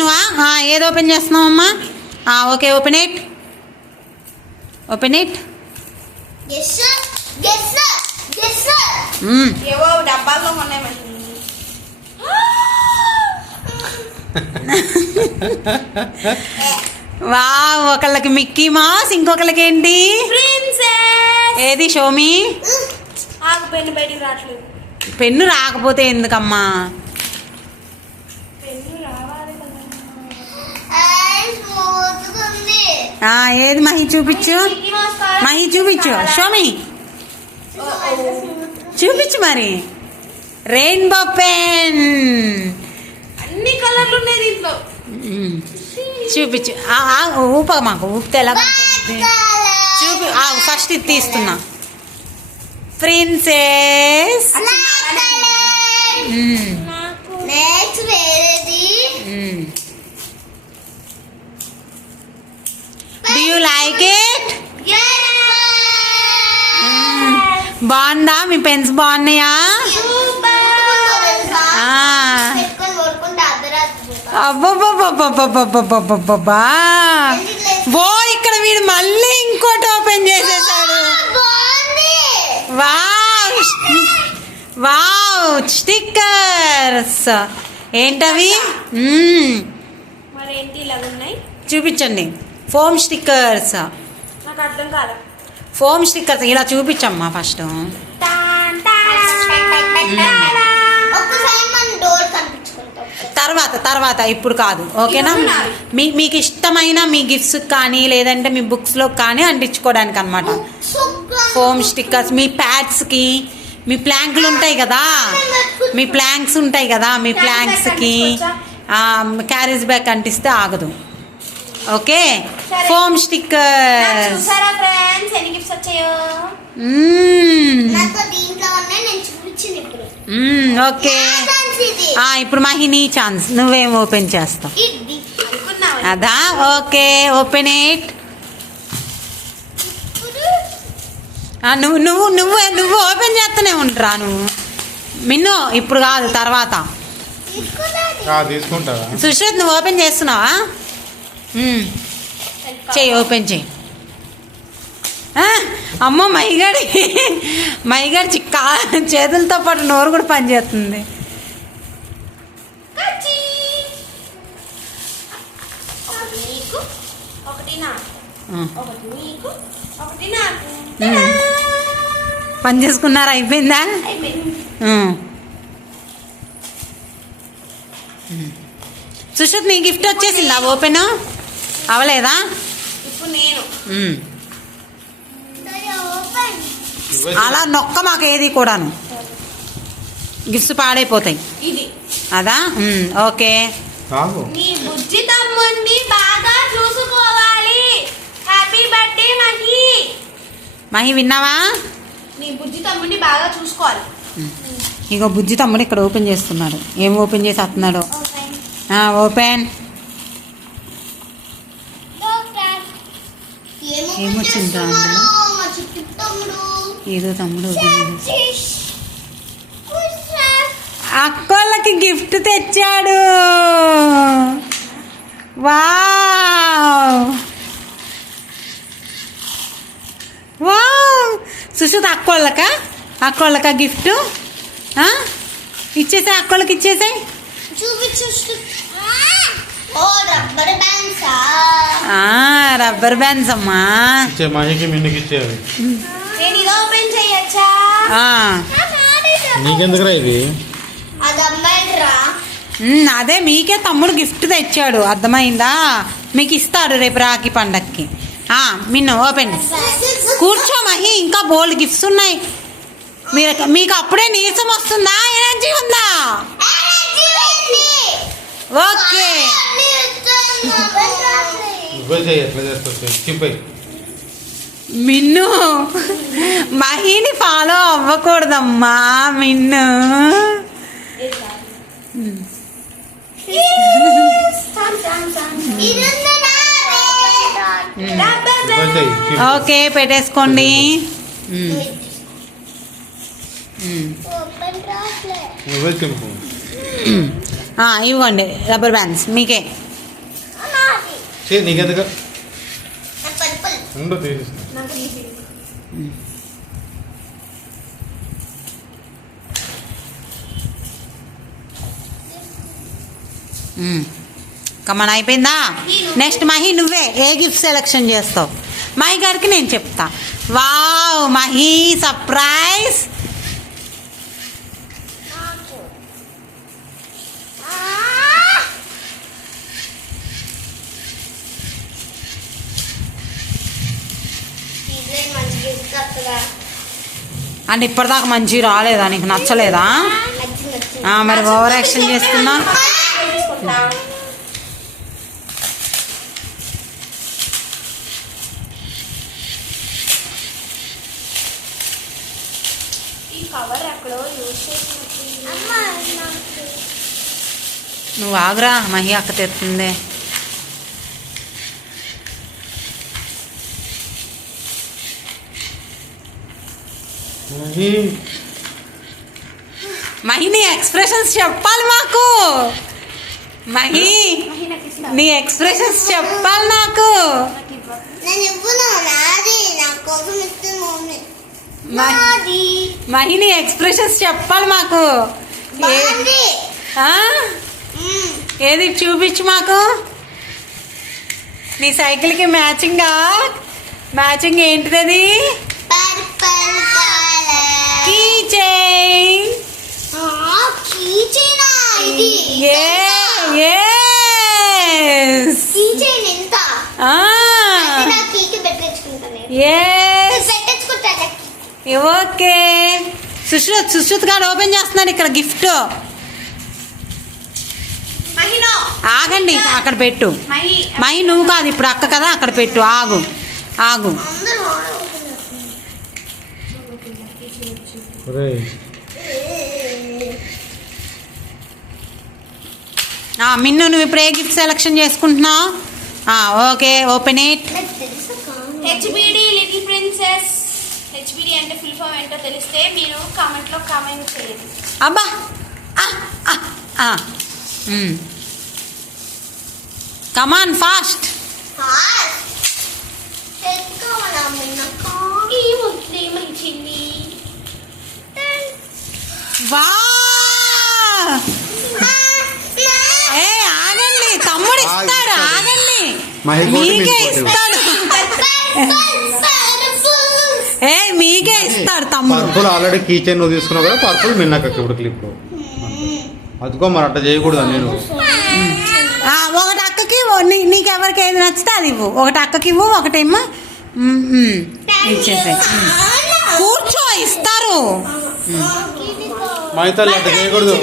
నువ్వా ఏది ఓపెన్ చేస్తున్నావమ్మా? Okay, open it. Open it. ఏవో డబ్బాల్లో ఉన్నాయి. వావ్, ఒకళ్ళకి మిక్కీ మౌస్, ఇంకొకళ్ళకి ఏంటి? ఏది షోమి? పెన్ను బయటికి రావట్లేదు. పెన్ను రాకపోతే ఎందుకమ్మా? ఏది మహి చూపించు, మహి చూపించు, షోమి చూపించు మరి. రెయిన్బో పెన్, అన్ని కలర్లు ఉన్నాయి దీంట్లో. చూపించు. ఊప, మాకు ఊపితే ఎలా చూపి. ఫస్ట్ ఇది తీస్తున్నా. Princess. Do you like it? బాగుందా? మీ పెన్స్ బాగున్నాయా? అబ్బబ్బబ్బబ్బబ్బబ్బబ్బబ్బా! ఓ, ఇక్కడ వీడు మళ్ళీ ఇంకోటి ఓపెన్ చేసేసాడు. Wow, wow, stickers. ఏంటవి? చూపించండి. Foam stickers. నాకు అర్థం కాదు. ఫోమ్ స్టిక్కర్స్ ఇలా చూపించమ్మా ఫస్ట్. తర్వాత ఇప్పుడు కాదు, ఓకేనా? మీకు ఇష్టమైన మీ గిఫ్ట్స్ కానీ లేదంటే మీ బుక్స్లో కానీ అంటించుకోవడానికి అనమాట. ఫోమ్ స్టిక్కర్స్ మీ ప్యాడ్స్కి, మీ ప్లాంక్లు ఉంటాయి కదా, మీ ప్లాంక్స్ ఉంటాయి కదా, మీ ప్లాంక్స్కి క్యారేజ్ బ్యాగ్ అంటిస్తే ఆగదు. Okay, foam stickers. ఓకే, ఇప్పుడు మహి నీ ఛాన్స్. నువ్వేం ఓపెన్ చేస్తావు? అదా? Okay, open it. నువ్వు నువ్వు నువ్వు నువ్వు ఓపెన్ చేస్తూనే ఉంటారా నువ్వు? మిన్ను ఇప్పుడు కాదు, తర్వాత. సుశ్రుత్, నువ్వు ఓపెన్ చేస్తున్నావా? చెయ్యి, ఓపెన్ చెయ్యి. అమ్మ, మైగాడి చిక్క చేతులతో పాటు నోరు కూడా పనిచేస్తుంది. పని చేసుకున్నారా? అయిపోయిందా? సుశ్రుత్, నీ గిఫ్ట్ వచ్చేసిందా? ఓపెన్ అవలేదా? ఇప్పుడు నేను అలా నొక్క, మాకు ఏది కూడాను గిఫ్ట్స్ పాడైపోతాయి. ఇది అదా? ఓకే. నీ బుజ్జి తమ్ముడిని బాగా చూసుకోవాలి. Happy birthday Mahi. మహి, విన్నావా? నీ బుజ్జి తమ్ముడిని బాగా చూసుకోవాలి. ఇగో బుజ్జి తమ్ముడు ఇక్కడ ఓపెన్ చేస్తున్నాడు. ఏం ఓపెన్ చేసి వస్తున్నాడు? ఓపెన్. ఏమొచ్చిందా అందులో? ఏదో తమ్ముడు అక్కోళ్ళకి గిఫ్ట్ తెచ్చాడు. Wow, wow. సుశ్రుత్, అక్కోళ్ళకా గిఫ్ట్? ఇచ్చేసాయి, అక్కోళ్ళకి ఇచ్చేసాయి. రబ్బర్ బ్యాండ్స్ అమ్మా. అదే మీకే తమ్ముడు గిఫ్ట్ తెచ్చాడు, అర్థమైందా? మీకు ఇస్తాడు రేపు రాఖీ పండక్కి. మిన్ను ఓపెన్. కూర్చో మహి, ఇంకా బోల్డ్ గిఫ్ట్స్ ఉన్నాయి. మీకు అప్పుడే నీరసం వస్తుందా? ఎనర్జీ ఉందా? ఓకే. మిన్ను, మహిని ఫాలో అవ్వకూడదమ్మా మిన్ను. ఓకే, పెట్టేసుకోండి. ఇవ్వండి రబ్బర్ బ్యాండ్స్ మీకే. నీకెందుకు పర్పుల్ ఉండు తీసిస్తా. నాకు తీసి కమన్ అయిపోయిందా? నెక్స్ట్ మహి నువ్వే ఏ గిఫ్ట్ సెలెక్షన్ చేస్తావు? మహి గారికి నేను చెప్తా. Wow Mahi surprise. అంటే ఇప్పటిదాకా మంచి రాలేదా, నీకు నచ్చలేదా? మరి ఓవర్ యాక్షన్ చేస్తున్నా. ఈ కవర్ ఎక్కడో యూజ్ చేసినట్టు. నువ్వు ఆగురా, మహి అక్క తెస్తుంది. మహి నీ ఎక్స్ప్రెషన్స్ చెప్పాలి మాకు. మహి నాకు ఇస్తా. నీ ఎక్స్ప్రెషన్స్ చెప్పాలి నాకు. మహి నీ ఎక్స్ప్రెషన్స్ చెప్పాలి మాకు. ఆ? ఏది చూపించు మాకు. నీ సైకిల్కి మ్యాచింగ్ ఏంటిది? Key chain. ఓకే సుశ్రుత్ గారు ఓపెన్ చేస్తున్నారు ఇక్కడ గిఫ్ట్. ఆగండి, అక్కడ పెట్టు. మహి నువ్వు కాదు, ఇప్పుడు అక్క కదా, అక్కడ పెట్టు. ఆగు. మిన్ను నువ్వు ఇప్పుడు ఏ గిఫ్ట్ సెలెక్షన్ చేసుకుంటున్నావు? Okay open it. HBD little princess. HBD అంటే ఫుల్ ఫామ్ ఏంటో తెలిస్తే మీరు కామెంట్లో కామెంట్ చేయండి. అబ్బా కమాన్ ఫాస్ట్. వా ఆగండి, తమ్ముడు ఇస్తాడు. ఆగండి, మీకే ఇస్తాడు. మీకే ఇస్తాడు తమ్ముడు. పర్పుల్ ఆల్రెడీ కీచెన్ నువ్వు తీసుకున్నావు కదా, పర్పుల్ మిన్నక్క ఇప్పుడు క్లిప్. అదిగో మరి అట్లా చేయకూడదు. నేను ఒకటి అక్కకి నీకు ఎవరికి ఏది నచ్చితే అది ఇవ్వు. ఒకటి అక్కకి ఇవ్వు, ఒకటేమో ఇచ్చేసాయి. కూర్చో, ఇస్తారు. మైతల్ అట్లా చేయకూడదు.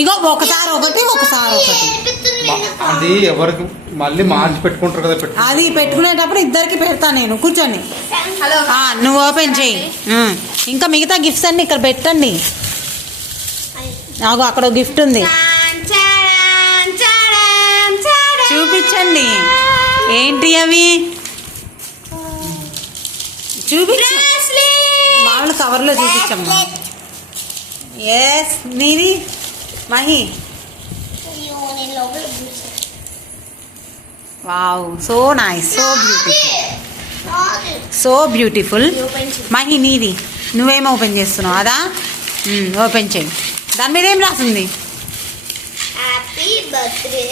ఇగో ఒకసారి ఒకటి. అది ఎవరికి మళ్ళీ మార్చి పెట్టుకుంటారు కదా. అది పెట్టుకునేటప్పుడు ఇద్దరికి పెడతా నేను. కూర్చోండి. నువ్వు ఓపెన్ చేయి. ఇంకా మిగతా గిఫ్ట్స్ అన్ని ఇక్కడ పెట్టండి. నాకు అక్కడ గిఫ్ట్ ఉంది, చూపించండి. ఏంటి అవి? చూపించు. మామూలు కవర్లో చూపించమ్మా. ఎస్ నీది Mahi. Wow, so nice, so beautiful. Mahi నీది. నువ్వేం ఓపెన్ చేస్తున్నావు? అదా? ఓపెన్ చేయి. దాని మీద ఏం రాసింది? Happy birthday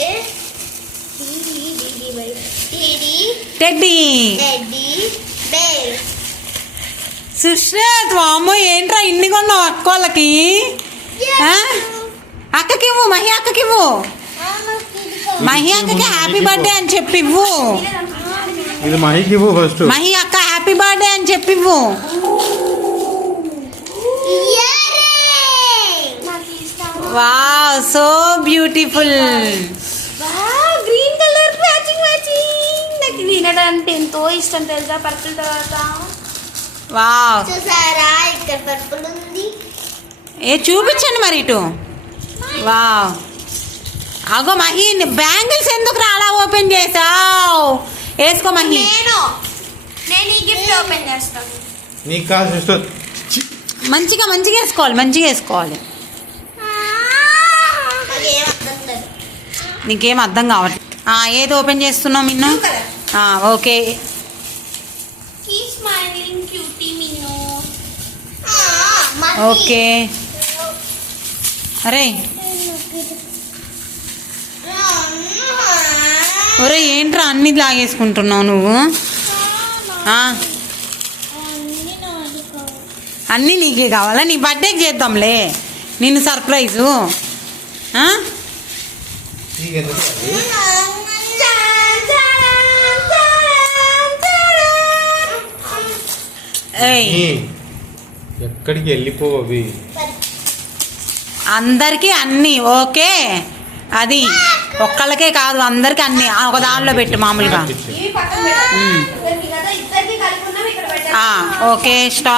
teddy. బేర్. సుశ్రేత్, వామ్మో ఏంట్రా ఇన్ని కొన్నావు అక్క వాళ్ళకి? అక్కకి ఇవ్వు, మహి అక్కకి ఇవ్వు. మహి అక్కకి హ్యాపీ బర్త్డే అని చెప్పి ఇవ్వు. ఇది మహికి ఇవ్వు ఫస్ట్. మహి అక్క హ్యాపీ బర్త్డే అని చెప్పి ఇవ్వు. Wow, so beautiful. Green colour matching. నాకు తినడానికి ఎంతో ఇష్టం తెలుసా పర్పుల్ తర్వాత. వావ్, చూసారా ఇక్కడ పర్పుల్ ఉంది. చూపించండి మరి ఇటు. వావ్, అగో మహి బ్యాంగిల్స్ ఎందుకు అలా ఓపెన్ చేసావు? వేసుకో మహి. నేను ఈ గిఫ్ట్ ఓపెన్ చేస్తాను. నీకు కాదు సిస్టర్. మంచిగా వేసుకోవాలి. నీకేం అర్థం కావట్లేదు. ఏది ఓపెన్ చేస్తున్నావు మిన్ను? ఓకే. కీప్ స్మైలింగ్ క్యూటీ మిన్ను. ఓకే. అరే ఒరే ఏంట్రా అన్ని లాగేసుకుంటున్నావు నువ్వు? అన్నీ నీకే కావాలా? నీ బర్త్డేకి చేద్దాంలే నిన్ను సర్ప్రైజు. ఎక్కడికి వెళ్ళిపోవి? అందరికీ అన్నీ ఓకే. అది ఒక్కళ్ళకే కాదు, అందరికి అన్ని ఒక దానిలో పెట్టు మామూలుగా. ఇవి పక్కన పెట్టండి. ఇద్దరికి కదా, ఇద్దరికి కలిపి ఉన్నవి ఇక్కడ పెట్టండి. Okay stop.